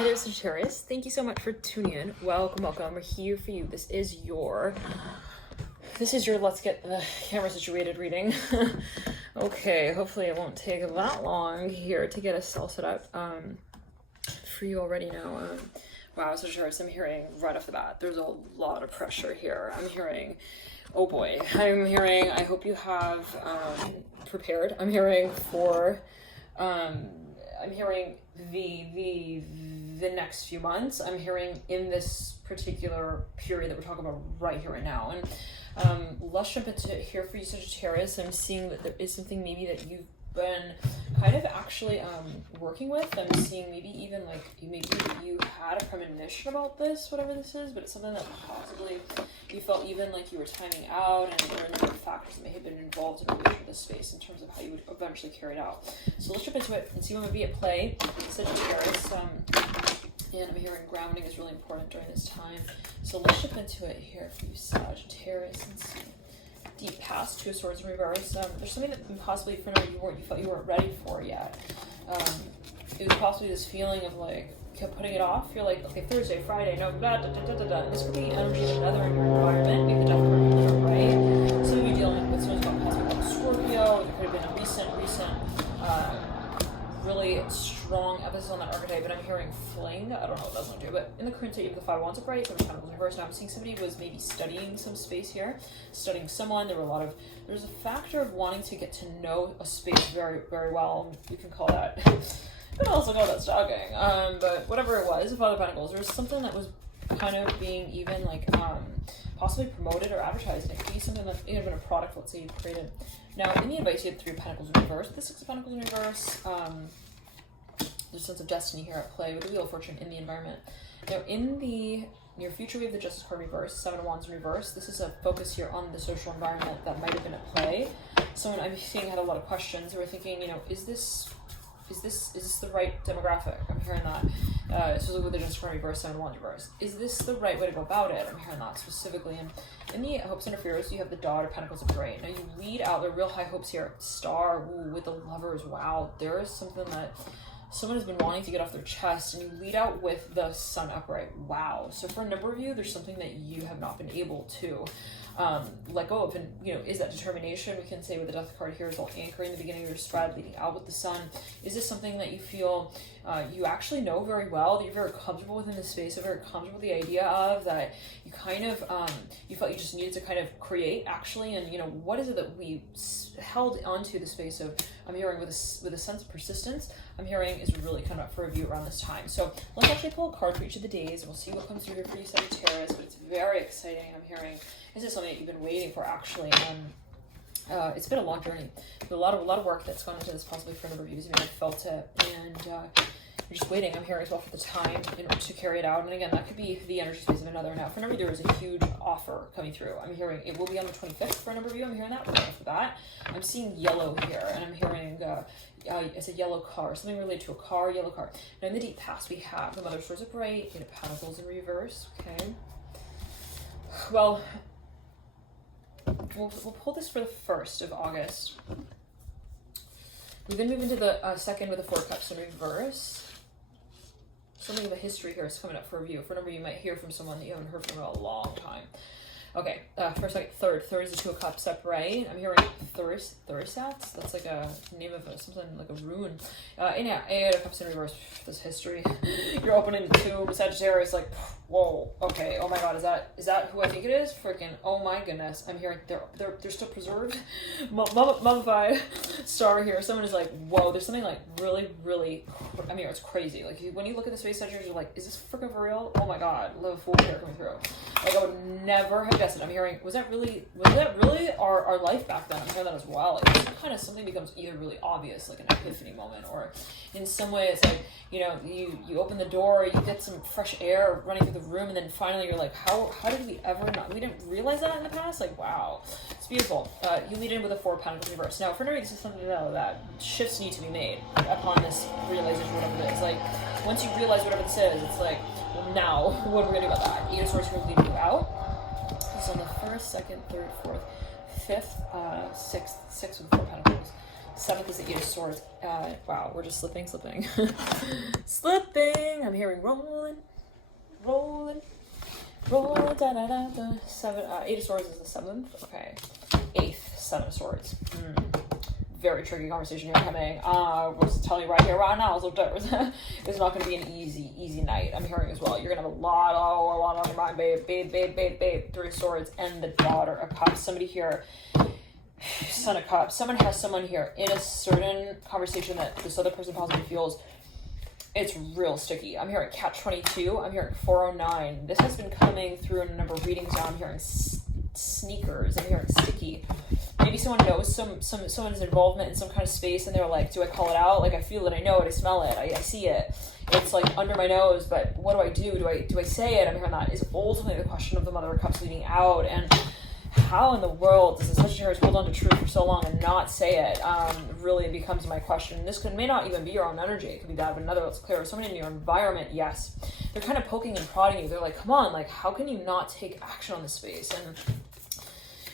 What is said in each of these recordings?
Hi there, Sagittarius. Thank you so much for tuning in. Welcome, welcome. We're here for you. This is your let's get the camera situated reading. Okay, hopefully it won't take that long here to get us all set up for you already now. Wow, Sagittarius, I'm hearing right off the bat, there's a lot of pressure here. I'm hearing, oh boy, I hope you have prepared. I'm hearing the next few months. I'm hearing in this particular period that we're talking about right here, right now. And let's jump into it here for you, Sagittarius. I'm seeing that there is something maybe that you've been kind of actually working with. I'm seeing maybe even like maybe you had a premonition about this, whatever this is, but it's something that possibly you felt even like you were timing out, and there are a number of factors that may have been involved in relation to this space in terms of how you would eventually carry it out. So let's jump into it and see what would be at play, Sagittarius. And I'm hearing grounding is really important during this time. So let's jump into it here for you, Sagittarius, and see. Deep past, Two of Swords in reverse. There's something that possibly for now you felt you weren't ready for yet. It was possibly this feeling of like kept putting it off. You're like, okay, Thursday, Friday, no, da da da da da. This could be energy of another in your environment. Maybe the death card, right? So maybe dealing with someone's possibly like Scorpio. There could have been a recent, really strong emphasis on that archetype, but I'm hearing fling. I don't know what that's going to do, but in the current state of the Five of Wands upright, Seven of Pentacles in reverse. Now I'm seeing somebody was maybe studying some space here, studying someone. There's a factor of wanting to get to know a space very, very well. You can call that, you can also call that stalking. But whatever it was, the Five of Pentacles, there's something that was kind of being even like possibly promoted or advertised. It could be something that could have been a product, let's say, you created. Now, in the advice, you have Three of Pentacles in reverse, the Six of Pentacles in reverse. There's a sense of destiny here at play with the Wheel of Fortune in the environment. Now, in the near future, we have the Justice card reverse, Seven of Wands in reverse. This is a focus here on the social environment that might have been at play. Someone I'm seeing had a lot of questions. They were thinking, you know, is this the right demographic? I'm hearing that. Especially with the Justice card reverse, Seven of Wands reverse. Is this the right way to go about it? I'm hearing that specifically. And in the Hopes and Fears, you have the Daughter of Pentacles upright. Now you lead out the real high hopes here. Star, ooh, with the Lovers. Wow, there is something that someone has been wanting to get off their chest, and you lead out with the Sun upright. Wow. So for a number of you, there's something that you have not been able to let go of, and you know, is that determination? We can say with the Death card here is all anchoring the beginning of your spread, leading out with the Sun. Is this something that you feel you actually know very well, that you're very comfortable within the space, you're very comfortable with the idea of, that you kind of you felt you just needed to kind of create actually? And you know, what is it that we held onto the space of? I'm hearing with a sense of persistence, I'm hearing is really coming up for review around this time. So let's actually pull a card for each of the days. We'll see what comes through here for you, Sagittarius, but it's very exciting. I'm hearing this is something that you've been waiting for actually, and it's been a long journey. There's a lot of work that's gone into this, possibly for a number of you. You may have felt it, and you're just waiting. I'm hearing as well for the time in order to carry it out. And again, that could be the energy space of another. Now, for a number of you, there is a huge offer coming through. I'm hearing it will be on the 25th for a number of you. I'm hearing that right off the bat. I'm seeing yellow here, and I'm hearing it's a yellow car, something related to a car, yellow car. Now, in the deep past, we have the Mother of Swords upright, Eight of Pentacles in reverse. Okay. Well, we'll pull this for the 1st of August. We then move into the 2nd with the Four of Cups in reverse. Something of a history here is coming up for review. For a number, you might hear from someone that you haven't heard from in a long time. Okay, first, like third is the Two of Cups upright. I'm hearing Thursats. That's like a name of something like a rune. And yeah, Eight of Cups in reverse. This history. You're opening the tomb. Sagittarius, like, whoa. Okay. Oh my God, is that who I think it is? Freaking. Oh my goodness. I'm hearing they're still preserved. Mummified. Star here. Someone is like, whoa. There's something like really. I mean, it's crazy. Like when you look at the space, Sagittarius, you're like, is this freaking for real? Oh my God. Love Fool here coming through. Like I would never have guessed it. I'm hearing, was that really our life back then? I'm hearing that as well. Like, it's kind of something becomes either really obvious, like an epiphany moment, or in some way it's like, you know, you open the door, you get some fresh air running through the room, and then finally you're like, how did we ever not? We didn't realize that in the past. Like, wow, it's beautiful. You lead in with a Four of Pentacles reverse. Now, for no reason, this is something to know that shifts need to be made upon this realization, whatever it is. Like once you realize whatever this is, it's like, well, now what are we gonna do about that? Eight of Swords will lead you out. So on the 1st, 2nd, 3rd, 4th, 5th, 6th with Four of Pentacles. 7th is the 8 of Swords. Wow, we're just slipping. Slipping. I'm hearing rolling, rolling, rolling, da da da da. 8 of Swords is the 7th. Okay. 8th, 7 of Swords. Very tricky conversation here coming. We'll just tell you right here, right now, it's not going to be an easy night. I'm hearing as well. You're going to have a lot on your mind, babe. 3 of Swords and the Daughter of Cups. Somebody here, Son of Cups. Someone has someone here in a certain conversation that this other person possibly feels it's real sticky. I'm hearing Cat22. I'm hearing 409. This has been coming through in a number of readings now. I'm hearing sneakers. I'm hearing sticky. Maybe someone knows someone's involvement in some kind of space and they're like, do I call it out? Like, I feel it, I know it, I smell it, I see it. It's like under my nose, but what do I do? Do I say it? I'm hearing that is ultimately the question of the Mother of Cups leading out. And how in the world does the Sagittarius hold on to truth for so long and not say it? Really becomes my question. This may not even be your own energy. It could be that of another. Let's clear. Someone in your environment, yes. They're kind of poking and prodding you. They're like, come on, like, how can you not take action on this space? And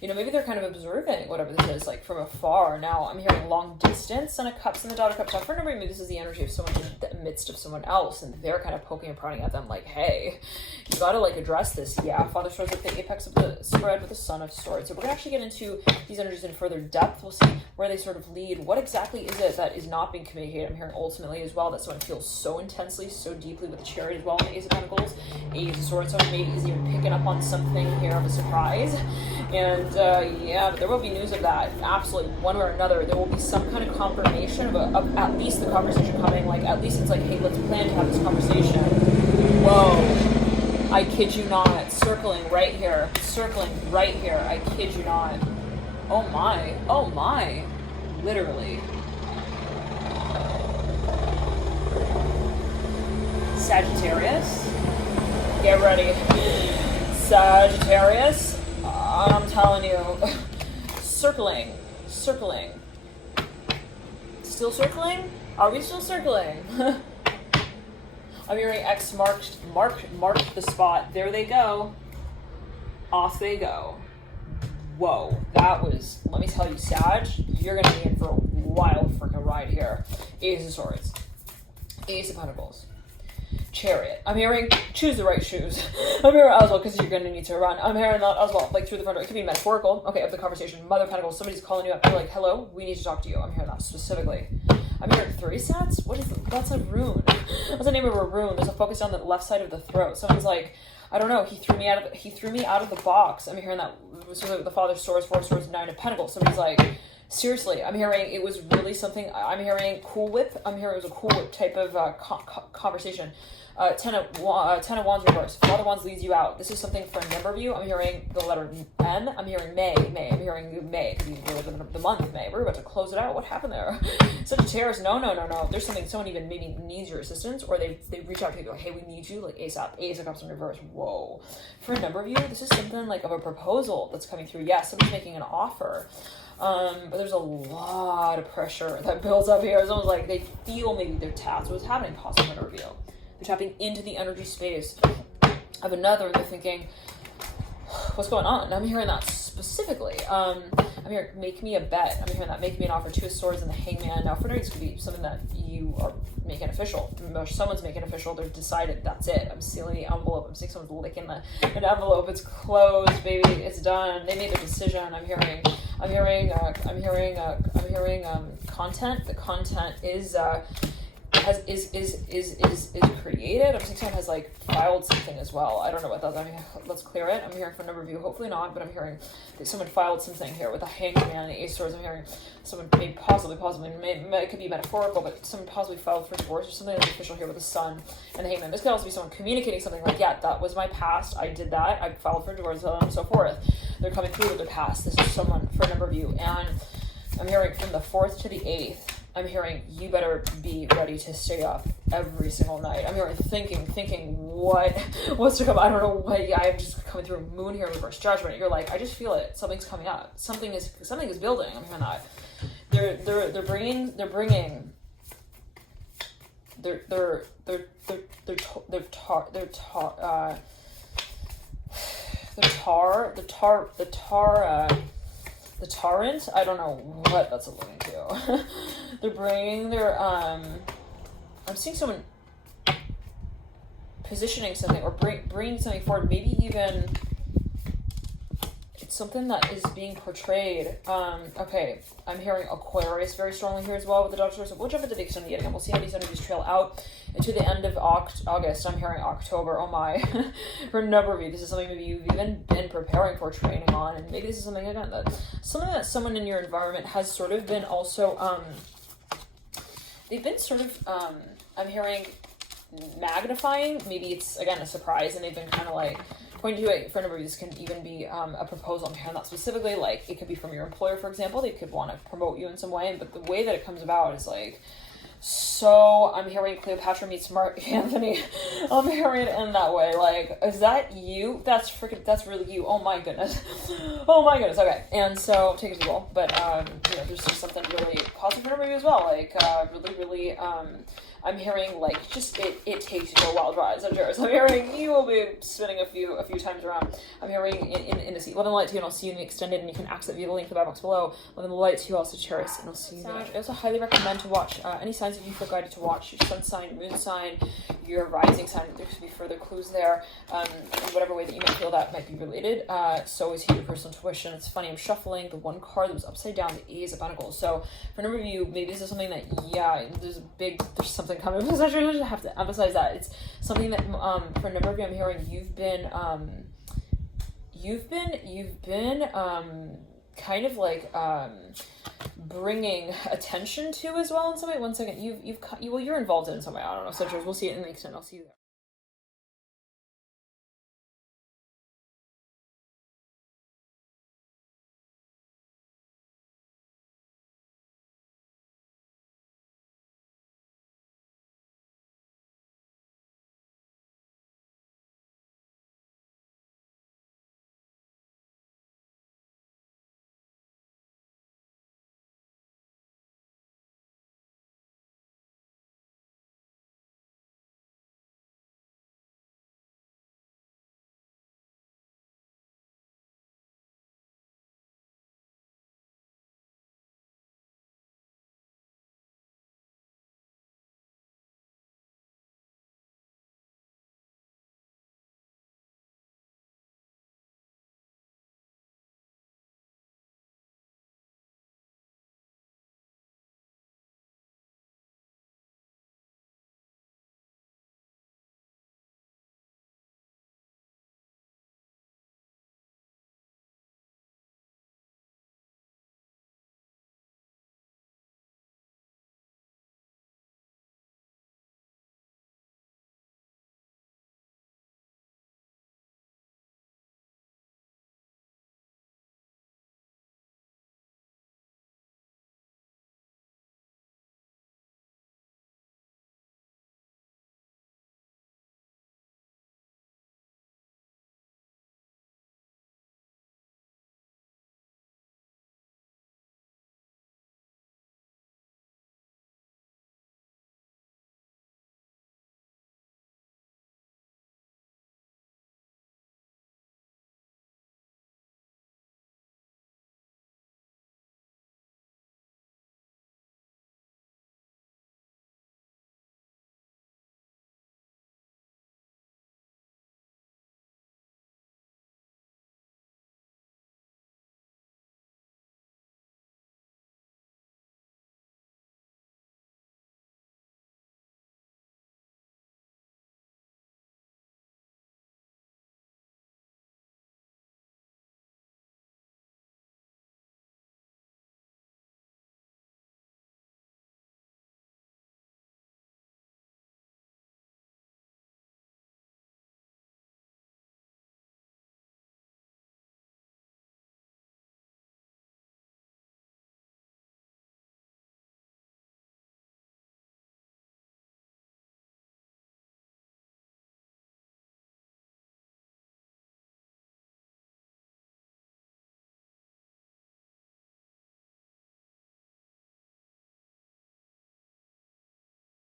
you know, maybe they're kind of observing whatever this is, like, from afar. Now, I'm hearing long distance, Son of Cups and the Daughter of Cups. Now, for a number of maybe this is the energy of someone in the midst of someone else, and they're kind of poking and prodding at them, like, hey, you gotta, like, address this. Yeah, Father of Swords, like the apex of the spread with the Son of Swords. So we're gonna actually get into these energies in further depth. We'll see where they sort of lead. What exactly is it that is not being communicated? I'm hearing ultimately as well that someone feels so intensely, so deeply with the Chariot as well, and the Ace of Pentacles, Ace of Swords. Someone maybe is even picking up on something here of a surprise. And, yeah, but there will be news of that, absolutely, one way or another. There will be some kind of confirmation of at least the conversation coming, like, at least it's like, hey, let's plan to have this conversation. Whoa, I kid you not, circling right here, I kid you not. Oh my, literally. Sagittarius, get ready. Sagittarius, I'm telling you, circling. Still circling? Are we still circling? I'm hearing X marked the spot. There they go. Off they go. Whoa, that was, let me tell you, Sag, you're going to be in for a wild freaking ride here. Ace of Swords. Ace of Pentacles. Chariot. I'm hearing choose the right shoes. I'm hearing as well because you're going to need to run. I'm hearing that as well, like through the front door. It could be metaphorical. Okay, of the conversation. Mother of Pentacles. Somebody's calling you up. They're like, hello, we need to talk to you. I'm hearing that specifically. I'm hearing 3 sets? What is it? That's a rune. That's the name of a rune. There's a focus on the left side of the throat. Someone's like, I don't know, he threw me out of the box. I'm hearing that the Father of Swords, 4 of Swords, 9 of Pentacles. Somebody's like, seriously, I'm hearing it was really something. I'm hearing Cool Whip. I'm hearing it was a Cool Whip type of conversation. 10 of Wands reverse. Father of Wands leads you out. This is something for a number of you. I'm hearing the letter N. I'm hearing May. I'm hearing May. It could be the month May. We're about to close it out. What happened there? Sagittarius, no. There's something, someone even maybe needs your assistance, or they reach out to you, like, hey, we need you, like ASAP. Ace of Cups in reverse. Whoa. For a number of you, this is something like of a proposal that's coming through. Yes, somebody's making an offer. But there's a lot of pressure that builds up here. It's almost like they feel maybe they're tapped. So what's happening? Possible reveal. They're tapping into the energy space of another, and they're thinking, what's going on? And I'm hearing that specifically. I'm hearing, make me a bet. I'm hearing that, make me an offer. 2 of Swords and the Hangman. Now, for this could be something that you are making official. Someone's making official. They've decided that's it. I'm sealing the envelope. I'm seeing someone's licking an envelope. It's closed, baby. It's done. They made their decision. I'm hearing content. The content is created. I'm seeing someone has like filed something as well. I don't know what that is. I mean, let's clear it. I'm hearing from a number of you, hopefully not, but I'm hearing that someone filed something here with the Hangman and the Ace of Swords. I'm hearing someone maybe possibly, it could be metaphorical, but someone possibly filed for divorce or something that's official here with the Sun and the Hangman. This could also be someone communicating something like, yeah, that was my past. I did that. I filed for divorce, so on and so forth. They're coming through with their past. This is someone for a number of you. And I'm hearing from the 4th to the 8th, I'm hearing you better be ready to stay up every single night. I'm hearing thinking what's to come. I don't know what. Yeah, I'm just coming through Moon here, reverse judgment. You're like, I just feel it. Something's coming up. Something is building. I'm hearing that. They're the Tarrant, I don't know what that's alluding to. They're bringing their, I'm seeing someone positioning something or bringing something forward, maybe even it's something that is being portrayed. Okay, I'm hearing Aquarius very strongly here as well with the Doctor, so we'll jump into the extended yet again. We'll see how these energies trail out into the end of August. I'm hearing October. Oh my. For a number of you, this is something maybe you've even been preparing for, training on, and maybe this is something again that someone in your environment has sort of been also they've been sort of I'm hearing magnifying. Maybe it's again a surprise, and they've been kind of like pointing to it. For a number of you, this can even be a proposal. I'm hearing that specifically, like it could be from your employer, for example. They could want to promote you in some way, but the way that it comes about is like, so I'm hearing Cleopatra meets Mark Anthony. I'm hearing it in that way. Like, is that you? That's really you. Oh my goodness. Oh my goodness. Okay. And so take it to the ball. But there's just something really positive for you as well. Like really I'm hearing like just it takes you a wild ride. I'm hearing you will be spinning a few times around. I'm hearing in the seat. Love and light to you, and I'll see you in the extended, and you can access via the link in the box below. Love and light to you, also Sagittarius, and I'll see you there. I also highly recommend to watch any signs that you feel guided to watch. Your sun sign, moon sign, your rising sign. There could be further clues there, in whatever way that you might feel that might be related. So is your personal intuition. It's funny, I'm shuffling the one card that was upside down, the Ace of Pentacles. So for a number of you, maybe this is something that there's something coming. I have to emphasize that it's something that for a number of you, I'm hearing you've been kind of like bringing attention to as well in some way. One second, you're involved in some way. I don't know. So we'll see it in the extent. I'll see you there.